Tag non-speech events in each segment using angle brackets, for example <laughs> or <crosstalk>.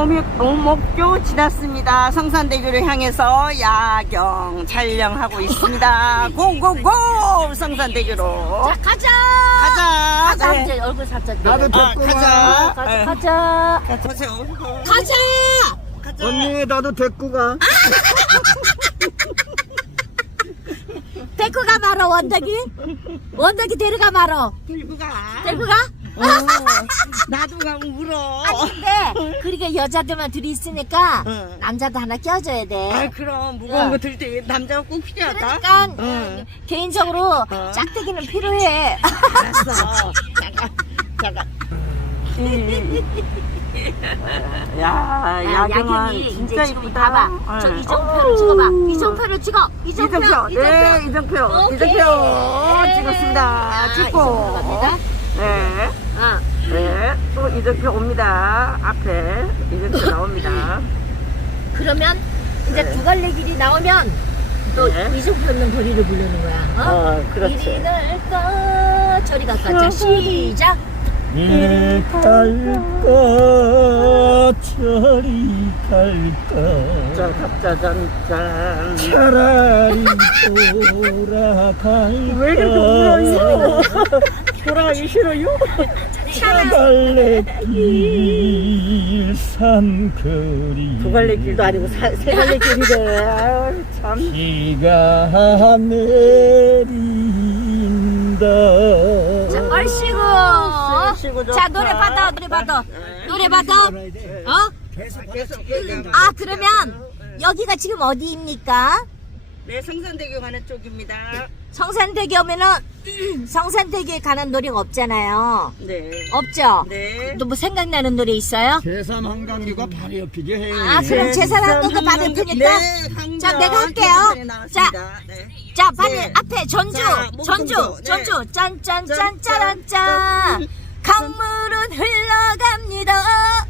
오목, 오목교 지났습니다. 성산대교를 향해서 야경 촬영하고 있습니다. <laughs> 고고고! 성산대교로. 자, 가자! 가자! 가자! 네. 이제 얼굴 살짝. 나도. 아, 됐구나. 가자. 가자, 네. 가자. 가- 보세요. 가자! 가자. 언니 나도 데리고 가. <laughs> 데리고 가 말어, 원덕이. 원덕이 데려가 말어. 들고 가. 데리고 가? 어, 나도 가면 울어. 근데, 그러니까 여자들만 둘이 있으니까, 응. 남자도 하나 껴줘야 돼. 아, 그럼 무거운 응. 거들 때 남자가 꼭 필요하다. 그러니까, 응. 개인적으로, 어. 짝대기는 필요해. 알았어. 잠깐, 잠깐. 야, 야경은 야경이 진짜 이쁘다. 봐봐. 저 응. 이정표를 찍어봐. 이정표를 찍어. 이정표. 이정표, 네, 이정표. 이정표 네. 찍었습니다. 아, 찍고. 네, 아, 네, 또 이정표 옵니다. 앞에 이정표 나옵니다. <laughs> 그러면 이제 네. 두 갈래 길이 나오면 또 네. 이정표 있는 거리를 부르는 거야. 어? 어, 그렇지. 이리 갈까 저리 갈까 자 시작 이리 갈까 저리 갈까 자, 갑자, 짠, 짠. 차라리 돌아갈까 왜 이렇게 <laughs> 울어요? 돌아가기 싫어요? 갈래길 산거리 두 갈래 길도 아니고 사, 세 갈래 길이래. 아유, 참. 비가 내린다 자 얼씨구 쓰시고 좋다. 자 노래 받아 노래 받아 네. 노래 받아 어? 계속, 계속. 계속. 아 그러면 여기가 지금 어디입니까? 네, 성산대교 가는 쪽입니다. 성산대교 오면은 <clears throat> 성산대교에 가는 노래가 없잖아요 네. 없죠? 네. 또 뭐 생각나는 노래 있어요? 계산 한강교가 바로 옆이죠 해 아, 그럼 제사랑 또그 받을 테니까. 네, 자, 내가 할게요. 나왔습니다. 네. 자, 빨리 네. 앞에 전주, 자, 전주, 목동도. 네. 전주, 짠, 짠, 짠, 짠, 짜란, 짠. 짠. 강물은 흘러갑니다. 아,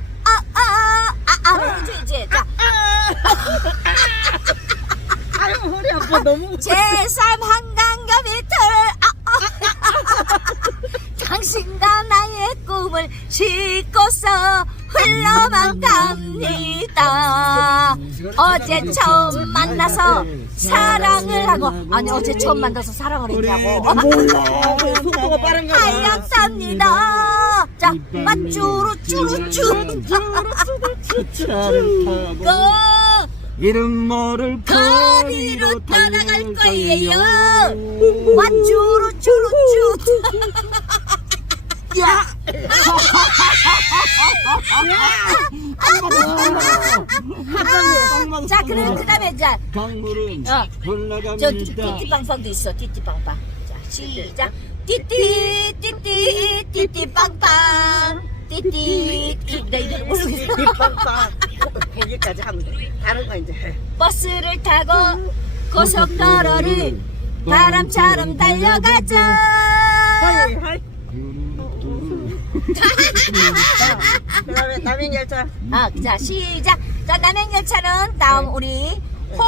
아, 아, 아, 이제, 이제. 자, <laughs> 아유, 허리 아파. 너무. 제3 한강교 밑을, 아, 아. 당신과 나의 꿈을 싣고서 흘러만 갑니다. 어제 처음 만나서 사랑을 하고, 아니, 어제 처음 만나서 사랑을 했냐고. 속도가 빠른가 봐. 하얗답니다. 자, 맞쭈루 쭈루쭈. 이름 모를 거리로 따라갈 거예요. 맞쭈루 쭈루쭈. 야. 자, 그럼 그 다음에 자, 강물은 어. 흘러갑니다. 저 띠띠빵빵도 있어. 띠띠빵빵. 자, 시작. 띠띠 띠띠 띠띠빵빵. 띠띠 띠. 나 이대로 모르겠어. 빗빵빵. 거기까지 하면 돼. 다른 거 이제 해. 버스를 타고 고속도로를 바람처럼 달려가자. 하이, 하이. 그 다음에 남행 열차. 아, 자 시작. 자 남행 열차는 다음 우리 홍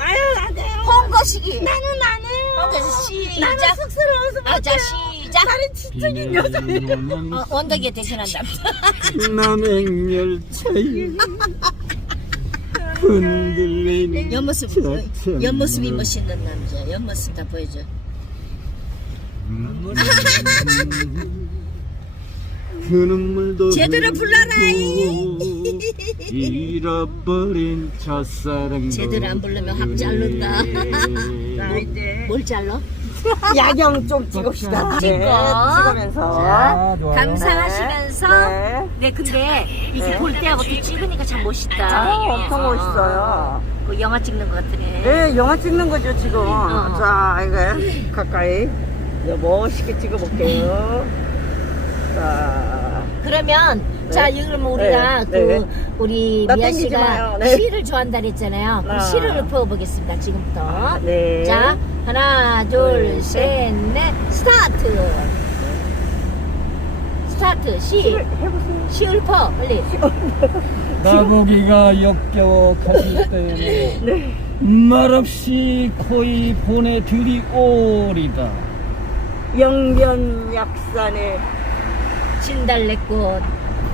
아유, 안 돼요. 홍거시기. 나는 안 해요. 그래서 시작. 나는 쑥스러워서 아, 자 시작. 나는 지적인 여자예요. 어, 원덕이에 대신한다. 남행 열차에 흔들리는 옆모습 저참 옆모습이 멋있는 남자. 옆모습 다 보여줘. 그 눈물도 제대로 불러라, <laughs> 잃어버린 첫사랑 제대로 안 부르면 확 자른다. 자, 이제 뭘 잘라? <laughs> 야경 좀 찍읍시다. 찍고. 찍으면서. 아, 좋아요. 감상하시면서 네. 네 근데 이게 네. 볼 때하고 또 찍으니까 참 멋있다. 아, 엄청 멋있어요. 그 영화 찍는 것 같으네. 네, 영화 찍는 거죠, 지금. 어. 자, 이거 가까이. 이제 멋있게 찍어볼게요. 자, 그러면 네. 자 그러면 우리가 네, 그 네. 우리 나 미아 땡기지 씨가 마요. 네. 시를 좋아한다 그랬잖아요. 그 아. 시를 읊어보겠습니다. 지금부터. 네. 자 하나 둘 둘, 셋넷 스타트. 스타트 시. 시를 해보세요. 시 읊어 빨리. 나보기가 역겨워 가실 때에 네. 말없이 코이 보내드리오리다 영변 약산에 진달래꽃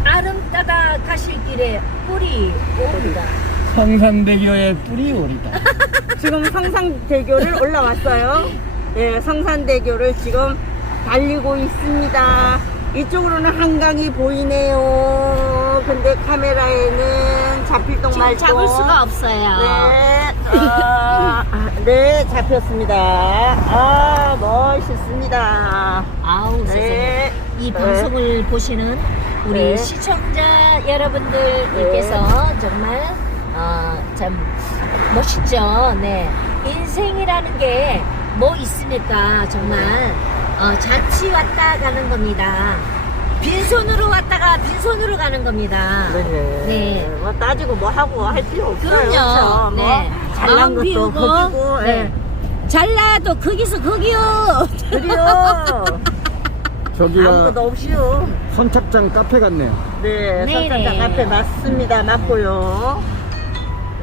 아름 따다 가실 길에 뿌리 오리다. 성산대교의 뿌리 오리다. <laughs> 지금 성산대교를 올라왔어요. 예, 성산대교를 지금 달리고 있습니다. 이쪽으로는 한강이 보이네요. 근데 카메라에는 잡힐 동 지금 말동. 잡을 수가 없어요. 네, 아, 아, 네, 잡혔습니다. 아, 멋있습니다. 아우 세상에. 네. 이 방송을 보시는 우리 네. 시청자 여러분들께서 정말 어, 참 멋있죠. 네. 인생이라는 게 뭐 있습니까? 정말 어, 잔치 왔다 가는 겁니다. 빈손으로 왔다가 빈손으로 가는 겁니다. 네. 네. 뭐 따지고 뭐 하고 할 필요 없어요. 그럼요. 그렇죠? 네. 뭐 잘난 마음 것도 비우고, 거기고, 네. 잘라도 거기서 거기요. 그래요. <laughs> 저기가 아무것도 없이요. 선착장 카페 같네요. 네, 네네. 선착장 앞에 맞습니다. 맞고요.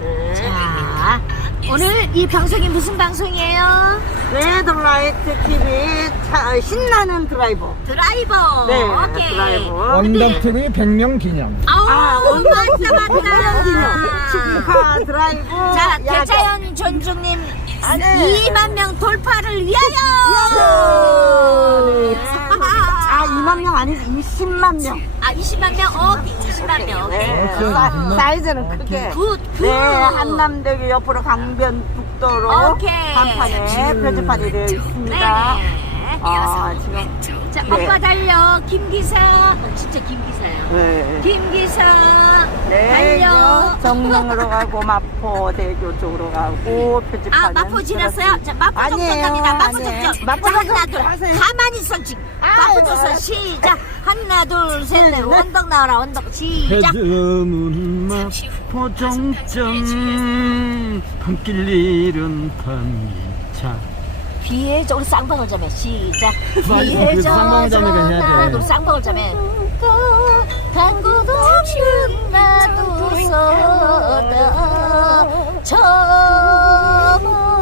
네. 자, 오늘 이 방송이 무슨 방송이에요? 레드라이트 TV 차, 신나는 드라이버. 드라이버. 네, 오케이. 드라이버. 원덕TV 100명 기념. 아우, 아, 원덕 맞다, 맞다. 축하 드라이브. 자, 야경. 대자연 존중님 아, 네. 2만 명 돌파를 네. 위하여! 아, 2만 명 아니지, 20만 명. 아, 20만 명? 오케이, 20만 명. 오케이. 네. 사, 사이즈는 크게. 굿, 굿. 네, 한남대교 옆으로 강변북도로 오케이. 간판에 표지판이 되어 있습니다. 네. 아, 지금. 자, 네. 오빠 달려. 김기사. 어, 진짜 김기사야. 네. 김기사. 네, 달려. 정릉으로 가고 <laughs> 마포대교 쪽으로 가고 표지판은 아, 마포 지났어요? 자, 마포 아니에요, 정점 갑니다. 마포 아니에요. 정점. 마포 자, 정점 하나, 둘. 하세요. 가만히 있어, 지금. 마포 정점 시작. 하나, 둘, 셋, 넷. 원덕 나와라, 원덕. 시작. 해저문 마포 정점 밤길 잃은 밤차 우리 쌍방울 점에 시작. <laughs> 쌍방울 젖어 점에 해야 돼. 나도 쌍방울. 간곳 없는 나도 서다 저멀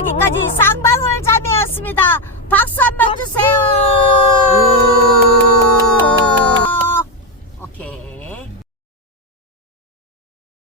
여기까지 쌍방울 자매였습니다. 박수 한 번 주세요